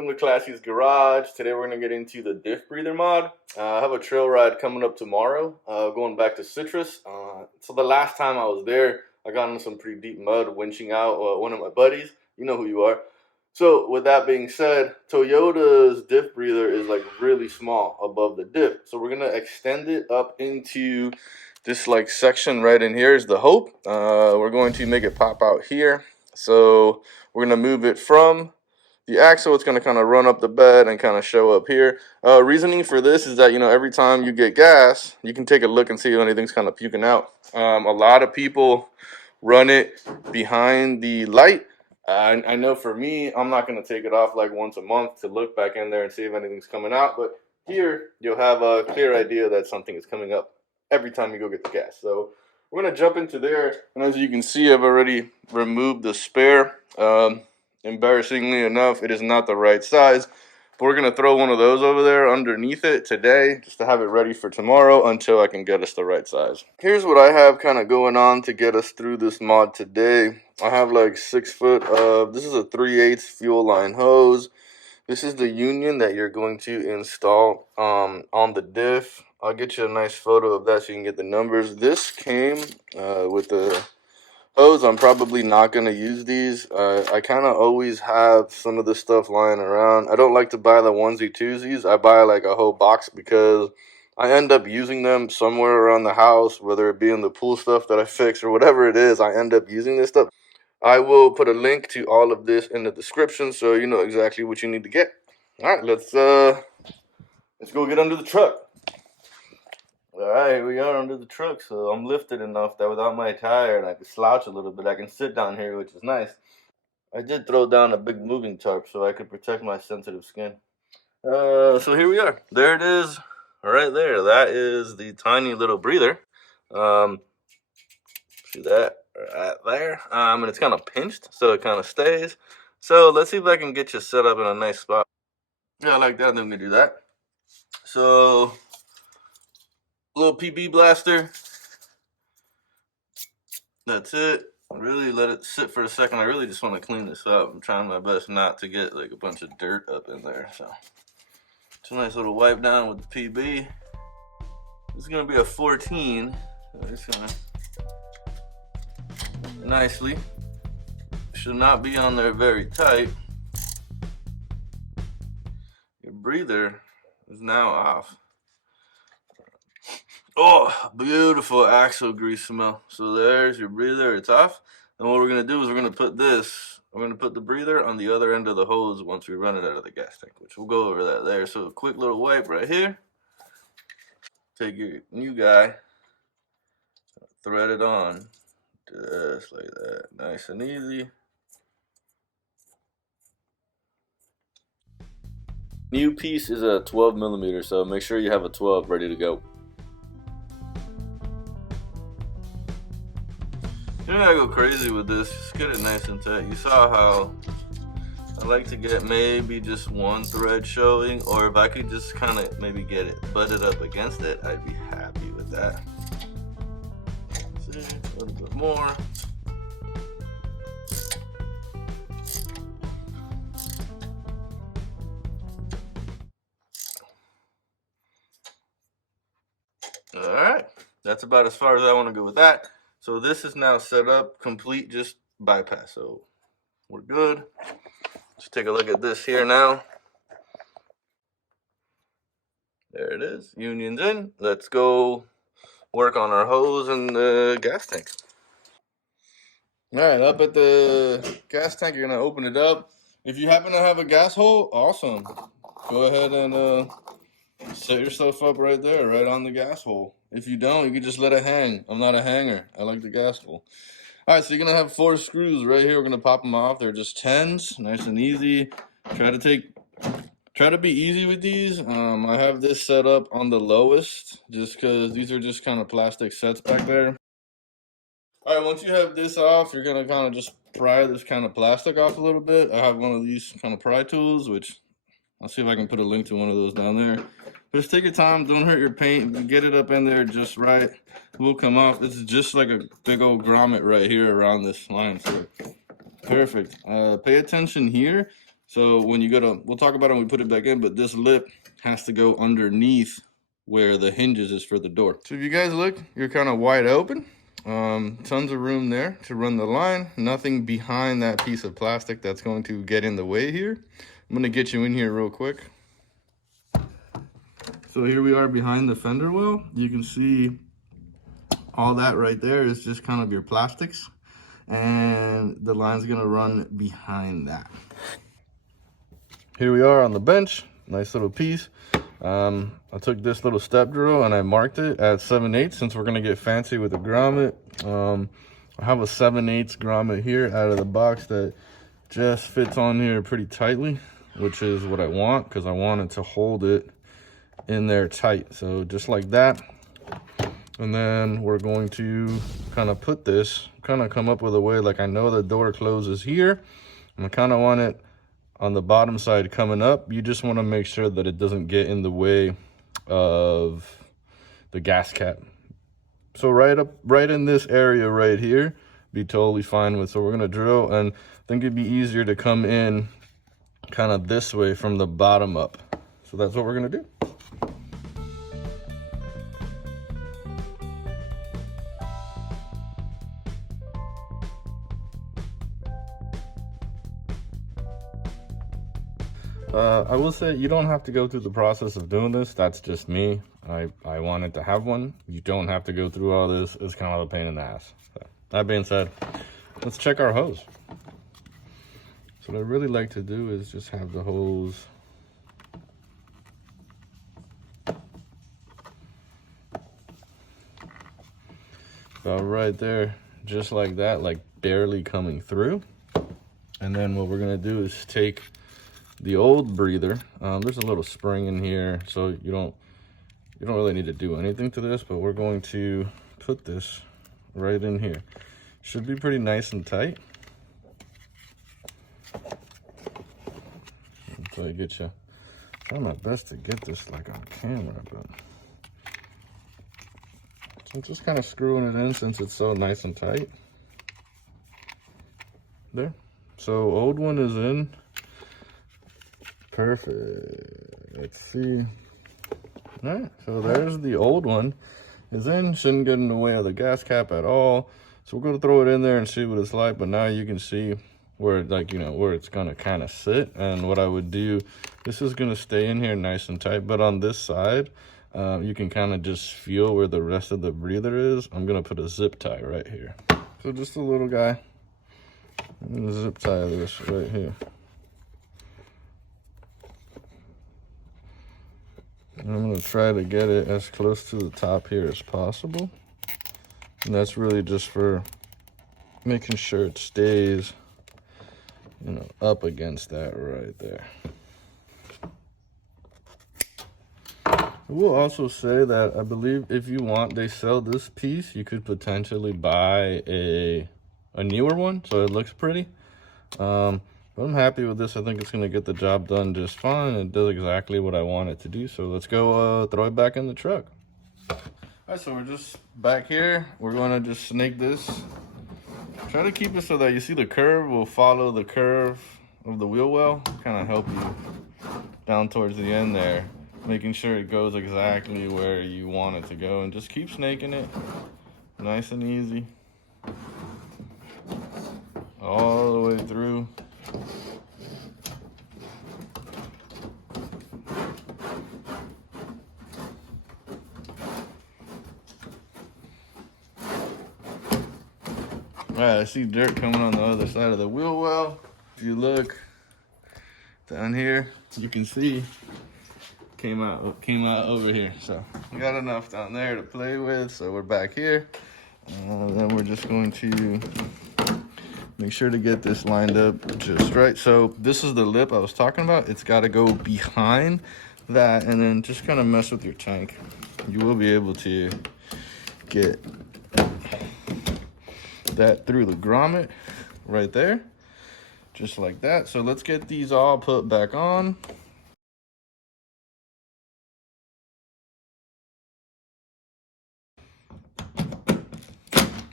welcome to Classy's Garage. Today we're going to get into the Diff breather mod. I have a trail ride coming up tomorrow, going back to Citrus. So the last time I was there, I got in some pretty deep mud winching out one of my buddies. You know who you are. So with that being said, Toyota's Diff breather is like really small above the diff. So we're going to extend it up into this like section right in here is the hope. We're going to make it pop out here. So we're going to move it from the axle. It's going to kind of run up the bed and kind of show up here. Reasoning for this is that, every time you get gas, you can take a look and see if anything's kind of puking out. A lot of people run it behind the light. I know for me, I'm not going to take it off like once a month to look back in there and see if anything's coming out. But here, you'll have a clear idea that something is coming up every time you go get the gas. So we're going to jump into there. And as you can see, I've already removed the spare. Embarrassingly enough, it is not the right size. But we're going to throw one of those over there underneath it today just to have it ready for tomorrow until I can get us the right size. Here's what I have kind of going on to get us through this mod today. I have like 6 foot of, this is a 3/8 fuel line hose. This is the union that you're going to install on the diff. I'll get you a nice photo of that so you can get the numbers. This came with the hose. I'm probably not going to use these. I kind of always have some of this stuff lying around. I don't like to buy the onesie twosies. I buy like a whole box because I end up using them somewhere around the house, whether it be in the pool stuff that I fix or whatever it is. I end up using this stuff. I will put a link to all of this in the description so you know exactly what you need to get. All right, let's go get under the truck. All right, here we are under the truck. So I'm lifted enough that without my tire and I can slouch a little bit, I can sit down here, which is nice. I did throw down a big moving tarp so I could protect my sensitive skin. So here we are. There it is, right there. That is the tiny little breather. See that right there? And it's kind of pinched, so it kind of stays. So let's see if I can get you set up in a nice spot. Yeah, I like that. Then we can do that. So, little PB blaster. That's it. Really let it sit for a second. I really just want to clean this up. I'm trying my best not to get like a bunch of dirt up in there. So, it's a nice little wipe down with the PB. This is gonna be a 14. So it's gonna nicely. Should not be on there very tight. Your breather is now off. Oh, beautiful axle grease smell. So there's your breather, it's off. And what we're gonna do is we're gonna put the breather on the other end of the hose once we run it out of the gas tank, which we'll go over that there. So a quick little wipe right here. Take your new guy, thread it on, just like that, nice and easy. New piece is a 12 millimeter, so make sure you have a 12 ready to go. You're not gonna go crazy with this, just get it nice and tight. You saw how I like to get maybe just one thread showing, or if I could just kind of maybe get it butted up against it, I'd be happy with that. See, a little bit more. All right, that's about as far as I want to go with that. So this is now set up, complete, just bypass. So we're good. Let's take a look at this here now. There it is, union's in. Let's go work on our hose and the gas tank. All right, up at the gas tank, you're gonna open it up. If you happen to have a gas hole, awesome. Go ahead and set yourself up right there, right on the gas hole. If you don't, you can just let it hang. I'm not a hanger. I like the gas hole. All right, so you're gonna have 4 screws right here. We're gonna pop them off. They're just 10s, nice and easy. Try to be easy with these. I have this set up on the lowest, just because these are just kind of plastic sets back there. All right, once you have this off, you're gonna kind of just pry this kind of plastic off a little bit. I have one of these kind of pry tools, which I'll see if I can put a link to one of those down there. Just take your time, don't hurt your paint, get it up in there just right. It will come off. It's just like a big old grommet right here around this line. So perfect. Pay attention here. So when you go to, we'll talk about it when we put it back in, but this lip has to go underneath where the hinges is for the door. So if you guys look, you're kind of wide open. Tons of room there to run the line. Nothing behind that piece of plastic that's going to get in the way here. I'm gonna get you in here real quick. So here we are behind the fender well. You can see all that right there is just kind of your plastics, and the line's gonna run behind that. Here we are on the bench, nice little piece. I took this little step drill and I marked it at 7/8 since we're gonna get fancy with the grommet. I have a 7/8 grommet here out of the box that just fits on here pretty tightly, which is what I want because I want it to hold it in there tight. So just like that. And then we're going to kind of put this, kind of come up with a way, like I know the door closes here, and I kind of want it on the bottom side coming up. You just want to make sure that it doesn't get in the way of the gas cap. So right in this area right here, be totally fine with. So we're gonna drill, and I think it'd be easier to come in kind of this way from the bottom up. So that's what we're gonna do. I will say you don't have to go through the process of doing this. That's just me. I wanted to have one. You don't have to go through all this. It's kind of a pain in the ass. So, that being said, let's check our hose. So what I really like to do is just have the hose about right there, just like that, like barely coming through. And then what we're gonna do is take the old breather. There's a little spring in here, so you don't really need to do anything to this, but we're going to put this right in here. Should be pretty nice and tight. Until I get you. Try my best to get this like on camera, but so I'm just kind of screwing it in since it's so nice and tight. There. So old one is in. Perfect. Let's see. All right, so there's the old one is in. Shouldn't get in the way of the gas cap at all. So we're gonna throw it in there and see what it's like. But now you can see where, like, you know, where it's gonna kind of sit. And what I would do, this is gonna stay in here nice and tight. But on this side, you can kind of just feel where the rest of the breather is. I'm gonna put a zip tie right here. So just a little guy. I'm gonna zip tie this right here. And I'm gonna try to get it as close to the top here as possible. And that's really just for making sure it stays, you know, up against that right there. I will also say that I believe if you want, they sell this piece. You could potentially buy a newer one so it looks pretty. But I'm happy with this. I think it's going to get the job done just fine. It does exactly what I want it to do. So let's go throw it back in the truck. All right, so we're just back here. We're going to just snake this. Try to keep it so that you see the curve will follow the curve of the wheel well. Kind of help you down towards the end there. Making sure it goes exactly where you want it to go. And just keep snaking it. Nice and easy. All the way through. All right, I see dirt coming on the other side of the wheel well. If you look down here, you can see came out over here. So we got enough down there to play with. So we're back here, and then we're just going to make sure to get this lined up just right. So this is the lip I was talking about. It's got to go behind that, and then just kind of mess with your tank. You will be able to get that through the grommet right there, just like that. So let's get these all put back on.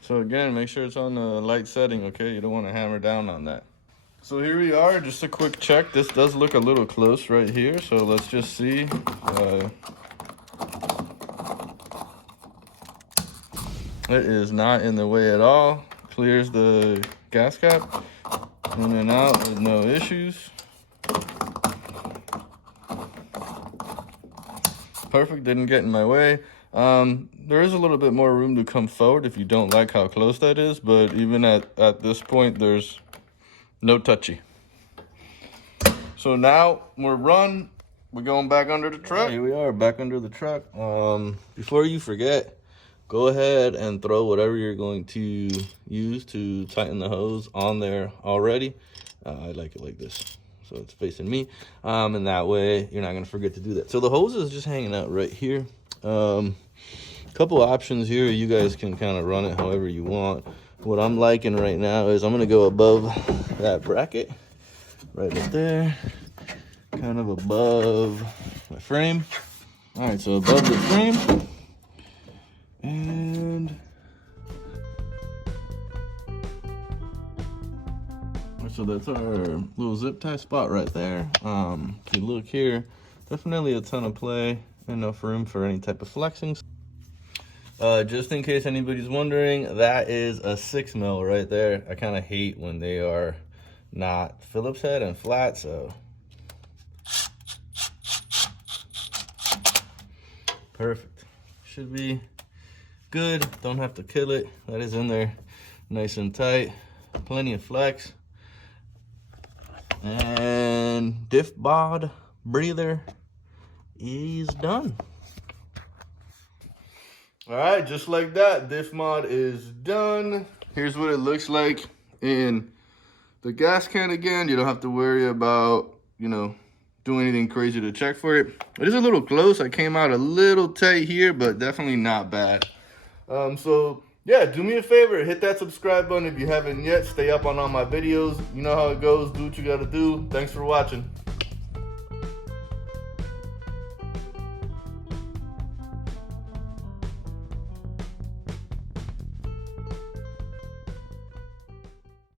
So again, make sure it's on the light setting, okay? You don't want to hammer down on that. So here we are, just a quick check. This does look a little close right here, so let's just see. It is not in the way at all. Clears the gas cap, in and out with no issues. Perfect, didn't get in my way. There is a little bit more room to come forward if you don't like how close that is, but even at this point, there's no touchy. So now we're going back under the truck. Here we are, back under the truck. Before you forget, go ahead and throw whatever you're going to use to tighten the hose on there already. I like it like this, so it's facing me. And that way you're not gonna forget to do that. So the hose is just hanging out right here. Couple options here. You guys can kind of run it however you want. What I'm liking right now is I'm gonna go above that bracket, right up there, kind of above my frame. All right, so above the frame, and so that's our little zip tie spot right there. If you look here, definitely a ton of play, enough room for any type of flexing. Just in case anybody's wondering, that is a 6mm right there. I kind of hate when they are not Phillips head and flat, so perfect. Should be good. Don't have to kill it. That is in there nice and tight. Plenty of flex. And diff bod breather is done. All right, just like that, diff mod is done. Here's what it looks like in the gas can again. You don't have to worry about, doing anything crazy to check for it. It is a little close. I came out a little tight here, but definitely not bad. So yeah, do me a favor, hit that subscribe button if you haven't yet. Stay up on all my videos. You know how it goes. Do what you gotta do. Thanks for watching.